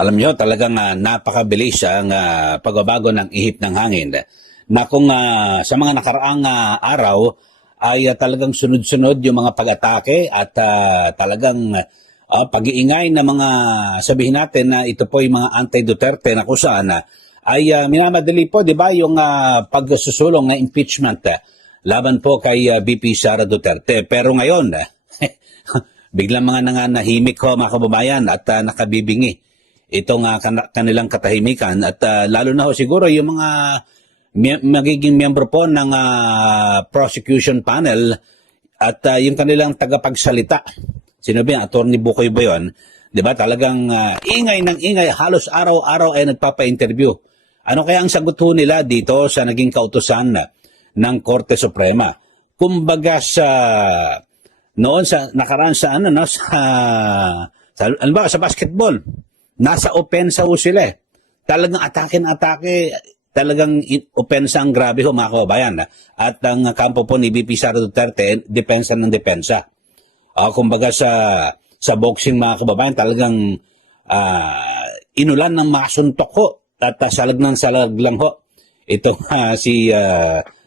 Alam nyo, talagang napakabilis ang pagbabago ng ihip ng hangin. Na kung sa mga nakaraang araw ay talagang sunod-sunod yung mga pag-atake at talagang pag-iingay na mga sabihin natin na ito po yung mga anti-Duterte na kung saan ay minamadali po, di ba, yung pagsusulong na impeachment laban po kay VP Sara Duterte. Pero ngayon, biglang mga nanganahimik ho mga kababayan at nakabibingi itong kanilang katahimikan at lalo na ho siguro yung mga magiging miyembro po ng prosecution panel at yung kanilang tagapagsalita. Sino ba yan? Attorney Bukoy ba yun? Diba? Talagang ingay ng ingay, halos araw-araw ay nagpapa-interview. Ano kaya ang sagot ho nila dito sa naging kautusan ng Korte Suprema? Kumbaga noon sa nakaraan sa sa basketball, nasa opensa ho sila eh. Talagang atake, talagang opensa ang grabe ho mga kababayan. At ang kampo po ni VP Sara Duterte, depensa ng depensa. Kumbaga sa boxing mga kababayan, talagang inulan ng mga suntok ho at salag lang ho. Ito si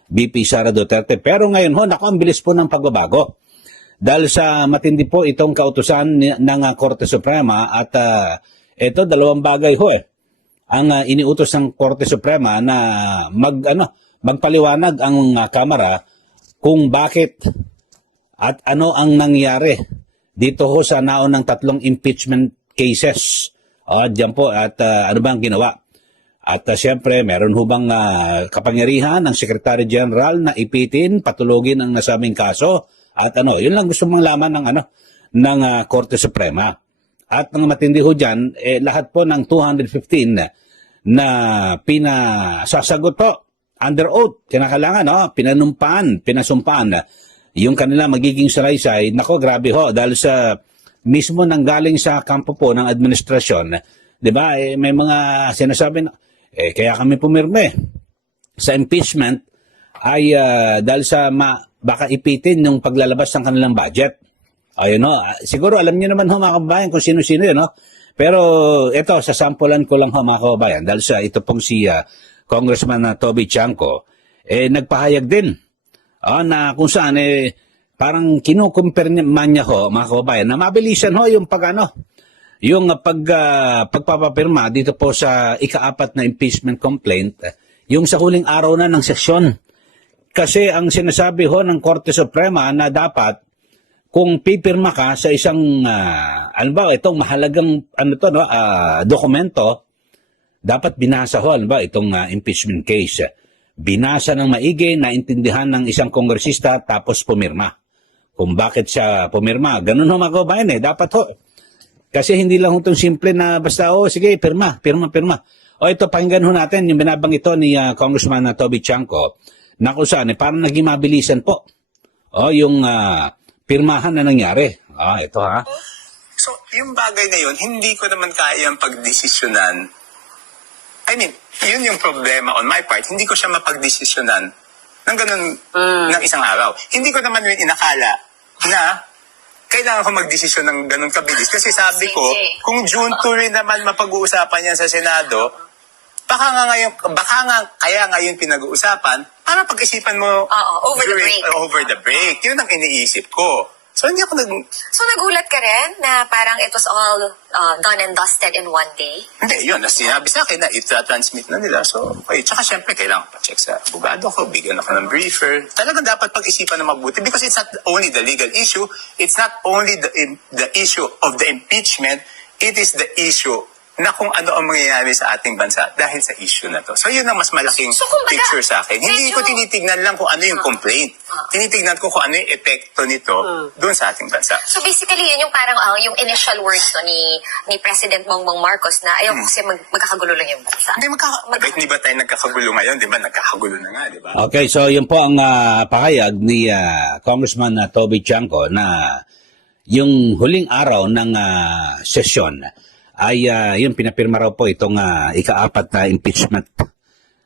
VP Sara Duterte. Pero ngayon ho, ang bilis po ng pagbabago. Dahil sa matindi po itong kautusan ng Korte Suprema at ito dalawang bagay ho eh. Ang iniutos ng Korte Suprema na magpaliwanag ang Kamara kung bakit at ano ang nangyari dito ho sa naon ng 3 impeachment cases. Diyan po at ano ba ang ginawa? At siyempre, meron ho bang kapangyarihan ng Secretary General na ipitin, patulogin ang nasabing kaso? At yun lang gusto mong laman ng Korte Suprema. At ang matindi ho dyan, lahat po ng 215 na pinasasagot po under oath, kinakailangan, pinasumpaan, yung kanila magiging salaysay, nako grabe ho, dahil sa mismo nanggaling sa kampo po ng administrasyon, di ba, may mga sinasabi na, kaya kami pumirme sa impeachment ay dahil sa baka ipitin yung paglalabas ng kanilang budget. Ayun ho, siguro alam niyo naman ho mga kababayan kung sino-sino yun, no? Pero ito, sasampulan ko lang ho mga kababayan dahil sa ito pong si Congressman Toby Chanco, nagpahayag din na kung saan parang kinukumpir man niya ho mga kababayan na mabilisan ho yung yung pagpapapirma dito po sa ika-4 na impeachment complaint, yung sa huling araw na ng sesyon. Kasi ang sinasabi ho ng Korte Suprema na dapat kung pipirma ka sa isang itong mahalagang dokumento, dapat binasa ho itong impeachment case. Binasa ng maigi, naintindihan ng isang kongresista tapos pumirma. Kung bakit siya pumirma, ganun ho mga kababayan dapat ho. Kasi hindi lang itong simple na basta, sige, pirma. Ito, pakinggan ho natin yung binabang ito ni Congressman Toby Chanco na kung saan, parang naging mabilisan po. Yung pirmahan na nangyari. Ito ha. So, yung bagay na yun, hindi ko naman kayang pagdesisyonan. I mean, yun yung problema on my part. Hindi ko siya mapagdesisyonan ng ganun ng isang araw. Hindi ko naman yun inakala na kailangan ko magdesisyon ng ganun kabilis. Kasi sabi ko, kung June 2 rin naman mapag-uusapan yan sa Senado, baka nga kaya ngayon pinag-uusapan, para pag-isipan mo over the break. Yun ang iniisip ko. So, hindi ako So, nagulat ka rin na parang it was all done and dusted in one day? Hindi, yun. Sinabi sa akin na transmit na nila. So, okay. Tsaka syempre, kailangan pa-check sa abogado ko, bigyan ako ng briefer. Talagang dapat pag-isipan na mabuti because it's not only the legal issue, it's not only the issue of the impeachment, it is the issue na kung ano ang mangyayari sa ating bansa dahil sa issue na to. So, yun ang mas malaking picture sa akin. Hindi ko tinitignan lang kung ano yung complaint. Tinitignan ko kung ano yung epekto nito doon sa ating bansa. So, basically, yun yung parang yung initial words ni President Bongbong Marcos na ayaw kasi magkakagulo lang yung bansa. Hindi ba tayo nagkakagulo ngayon? Di ba? Nagkakagulo na nga, di ba? Okay, so yun po ang pahayag ni Congressman Toby Chanco na yung huling araw ng sesyon ay yung pinapirma raw po itong ika-4 na impeachment.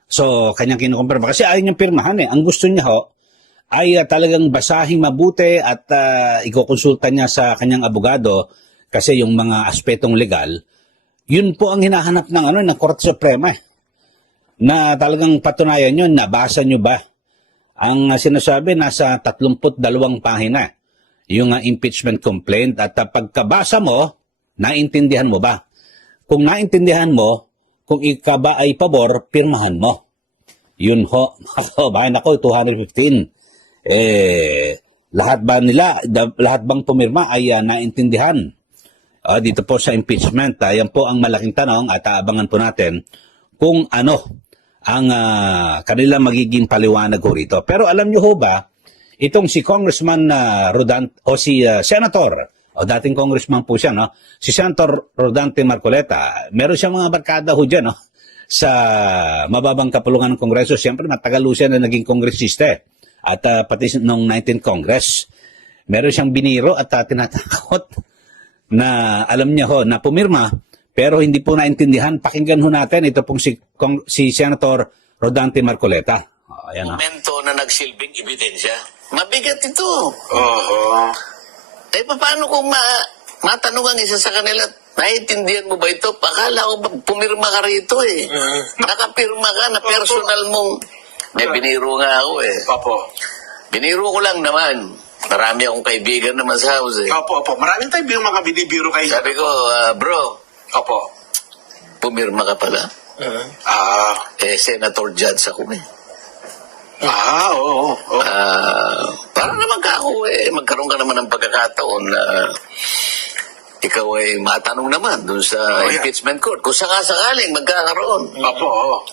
So, kanyang kinukumpirma. Kasi ayaw niyang pirmahan Ang gusto niya ho ay talagang basahing mabuti at ikukonsulta niya sa kanyang abogado kasi yung mga aspetong legal Yun po ang hinahanap ng Korte Suprema na talagang patunayan nyo, nabasa nyo ba? Ang sinasabi, nasa 32 pahina yung impeachment complaint at pagkabasa mo, naintindihan mo ba? Kung naintindihan mo, kung ika ba ay pabor, pirmahan mo. Yun ho, bahay nako, 215. Lahat bang pumirma ay naintindihan? Dito po sa impeachment, yan po ang malaking tanong at aabangan po natin kung ano ang kanilang magiging paliwanag ko rito. Pero alam nyo ho ba, itong si Congressman Rodante, o si Senator, o dating Congressman po siya, no? Si Senator Rodante Marcoleta, meron siyang mga barkada ho dyan, no? Sa mababang kapulungan ng Kongreso. Siyempre, matagal ho siya na naging kongresista at pati noong 19th Congress. Meron siyang biniro at tinatakot na alam niya ho na pumirma pero hindi po naintindihan. Pakinggan ho natin ito pong si Senator Rodante Marcoleta. Ayan, Momento na nagsilbing ebidensya. Mabigat ito. Oo. Paano kung matanong ang isa sa kanila, naiintindihan mo ba ito? Pakala ko ba pumirma ka rito eh. Nakapirma ka na personal mong... May biniro nga ako eh. Opo. Biniro ko lang naman. Marami akong kaibigan naman sa house eh. Opo. Maraming tayo mga binibiro kayo. Sabi ko, bro, Opo. pumirma ka pala. Senator Judge ako eh. Oo. Para naman ka ako magkaroon ka naman ng pagkakataon na ikaw ay matanong naman dun sa yeah. impeachment court. Kung sakasakaling magkakaroon. Opo.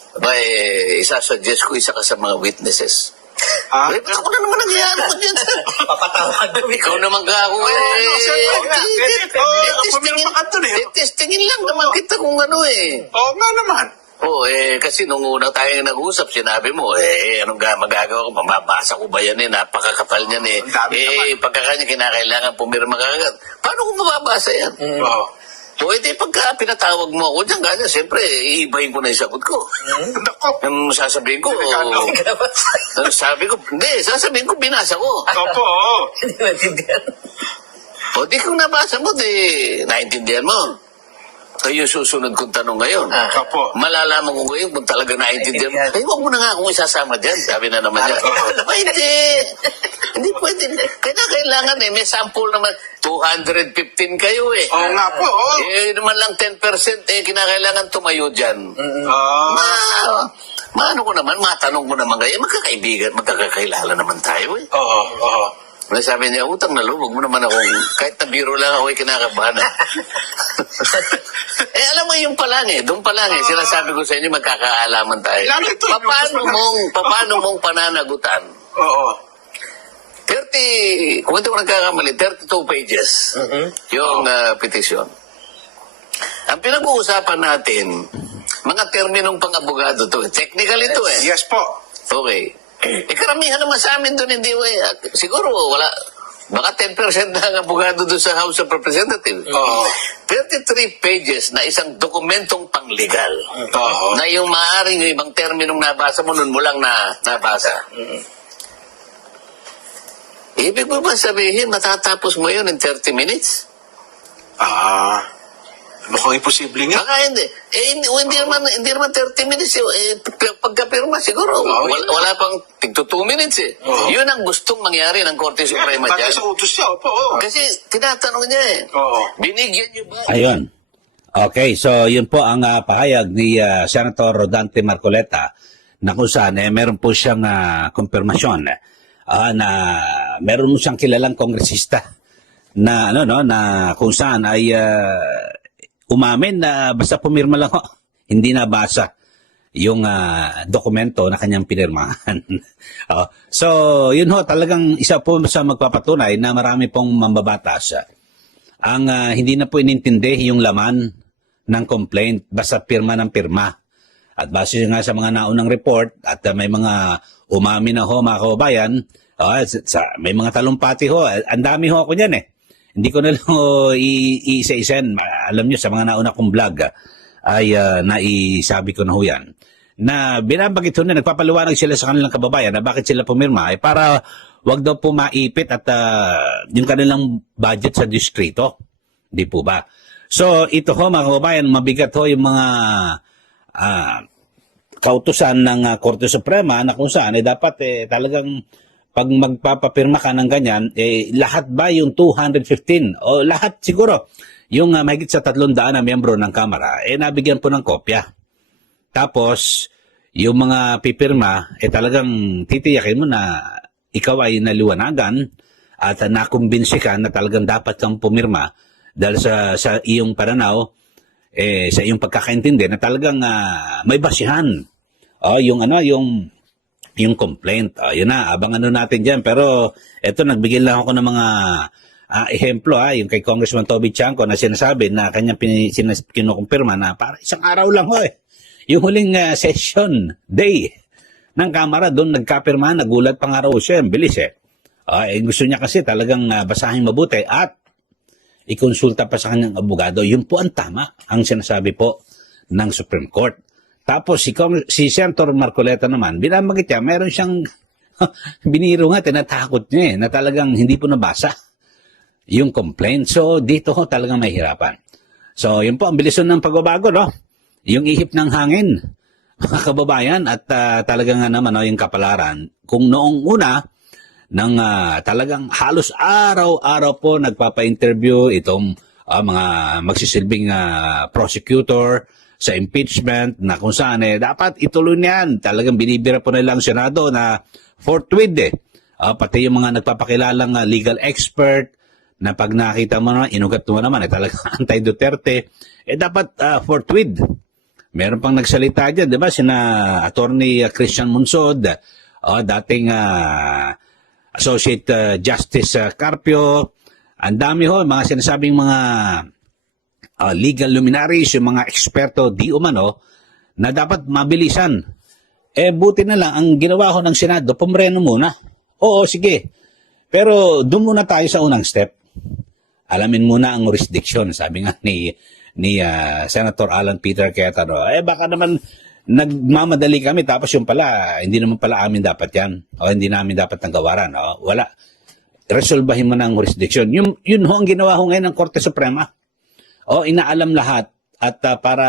Isasuggest ko isa ka sa mga witnesses. Ako na naman nangyayari ko dyan. Papatawag Ikaw naman ka ako pumirma ka dun eh. Testingin lang naman kita kung ano eh. Oo nga naman. Kasi nung una tayong nag-usap, sinabi mo, anong magagawa ko? Mababasa ko ba yan Napakakapal niyan Ang dami naman. Pagkakanya kinakailangan pumirma ka agad. Paano ko mababasa yan? Oo. Pagka pinatawag mo ako dyan, ganyan, siyempre, iibahin ko na yung sagot ko. Nako. Yung sasabihin ko, sasabihin ko, binasa ko. Opo. Di kung nabasa mo, naintindihan mo. Yung susunod kong tanong ngayon. Opo. Malalaman ko ngayon kung talaga naintindihan mo. Huwag mo na nga akong isasama dyan. Sabi na naman niya. Hindi pwede. Kailangan may sample naman. 215 kayo eh. Oo nga po. Naman lang 10% kinakailangan tumayo dyan. Maano ko naman, matanong ko naman kayo. Magkakakilala naman tayo eh. Oo. Sabi niya, utang na loob, huwag mo naman akong, kahit na biro lang ako, kinakabahan. Alam mo yung palang doon palang sinasabi ko sa inyo, magkakaalaman tayo. Lalo ito, Paano mong pananagutan? Oo. 30, kung hindi ko nagkakamali, 32 pages yung petisyon. Ang pinag-uusapan natin, mga terminong pang-abogado to. Technical ito eh. Yes po. Okay. Karamihan naman sa amin doon, hindi siguro wala, baka 10% na ang abogado doon sa House of Representatives. 33 pages na isang dokumentong panglegal. Na yung maaaring yung ibang terminong nabasa mo, nun mo lang nabasa. Ibig mo ba sabihin, matatapos mo yun in 30 minutes? Mukhang imposible nga. Baka hindi. Hindi naman 30 minutes. Pagkapirma, siguro, wala pang 2 minutes eh. Yun ang gustong mangyari ng Korte Suprema Bagay dyan. sa utos siya. Opo. Kasi tinatanong niya Oo. binigyan niyo ba? Ayun. Okay, so yun po ang pahayag ni Senator Rodante Marcoleta na kung saan meron po siyang konfirmasyon na meron mo siyang kilalang kongresista na na kung saan ay umamin na basta pumirma lang ako, hindi nabasa yung dokumento na kanyang pinirmahan. So, yun ho, talagang isa po sa magpapatunay na marami pong mambabatas ang hindi na po inintindi yung laman ng complaint basta pirma ng pirma. At base nga sa mga naunang report at may mga umamin na ho mga kababayan, may mga talumpati ho, ang dami ho ako niyan eh. Hindi ko na lang iisa-isen. Alam nyo, sa mga nauna kong vlog ay naisabi ko na ho yan. Na binabagit ho na, nagpapaliwanag sila sa kanilang kababayan na bakit sila pumirma ay para wag daw po maipit at yung kanilang budget sa distrito. Di po ba? So, ito ho mga kababayan, mabigat ho yung mga kautusan ng Korte Suprema na kung saan dapat talagang pag magpapapirma ka ng ganyan, lahat ba yung 215 o lahat siguro yung mahigit sa 300 na miyembro ng Kamara, nabigyan po ng kopya. Tapos, yung mga pipirma, talagang titiyakin mo na ikaw ay naliwanagan at nakumbinsi ka na talagang dapat kang pumirma dahil sa iyong pananaw, sa iyong pagkakaintindi na talagang may basihan. Yung complaint. Yun na, abangan natin dyan. Pero eto, nagbigay lang ako ng mga ehemplo. Yung kay Congressman Toby Chanco na sinasabi na kanyang kinukumpirma na para isang araw lang ho yung huling session day ng Kamara, doon nagkapirma, nagulat pa nga raw siya, bilis gusto niya kasi talagang basahin mabuti at ikonsulta pa sa kanyang abogado. Yun po ang tama, ang sinasabi po ng Supreme Court. Tapos si Senator Marcoleta naman, binamagit niya, meron siyang biniro nga, tinatakot niya na talagang hindi po nabasa yung complaint. So dito ho talagang mahirapan. So yun po, ang bilisun ng pagbabago, no? Yung ihip ng hangin, mga kababayan, at talagang naman yung kapalaran. Kung noong una, nang talagang halos araw-araw po nagpapa-interview itong mga magsisilbing prosecutor sa impeachment na kung saan dapat ituloy niyan. Talagang binibira po nila ang Senado na forthwith pati yung mga nagpapakilalang legal expert na pag nakita mo naman, inugat mo naman talagang anti-Duterte, dapat forthwith. Meron pang nagsalita dyan, di ba? Sina Attorney Christian Monsod, dating Associate Justice Carpio. Ang dami ho, mga sinasabing mga legal luminaries, yung mga eksperto di umano, na dapat mabilisan. Buti na lang, ang ginawa ko ng Senado, pumreno muna. Oo, sige. Pero doon muna tayo sa unang step. Alamin muna ang jurisdiction, sabi nga ni Senator Alan Peter Cayetano. Baka naman nagmamadali kami tapos yung pala, hindi naman pala amin dapat yan. O hindi namin dapat nagawaran. Wala. Resolbahin mo na ang jurisdiction. Yun ho ang ginawa ho ngayon ng Korte Suprema. Inaalam lahat at para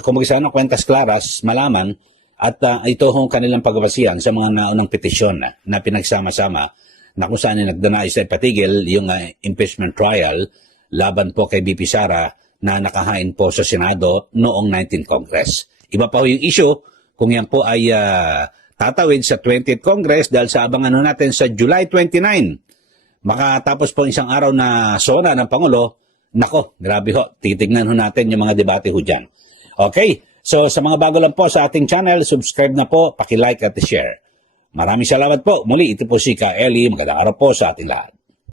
kung mag-isano kwentas klaras, malaman at ito ho ang kanilang pagbabasihan sa mga naunang petisyon na pinagsama-sama na kung saan nagdanais ay patigil yung impeachment trial laban po kay BP Sara na nakahain po sa Senado noong 19th Congress. Iba pa ho yung issue kung yan po ay tatawid sa 20th Congress dahil sa abangan natin sa July 29. Makatapos po isang araw na sona ng Pangulo, nako, grabe ho, titignan ho natin yung mga debate ho dyan. Okay, so sa mga bago lang po sa ating channel, subscribe na po, paki-like at share. Maraming salamat po. Muli, ito po si Ka Eli. Magandang araw po sa ating lahat.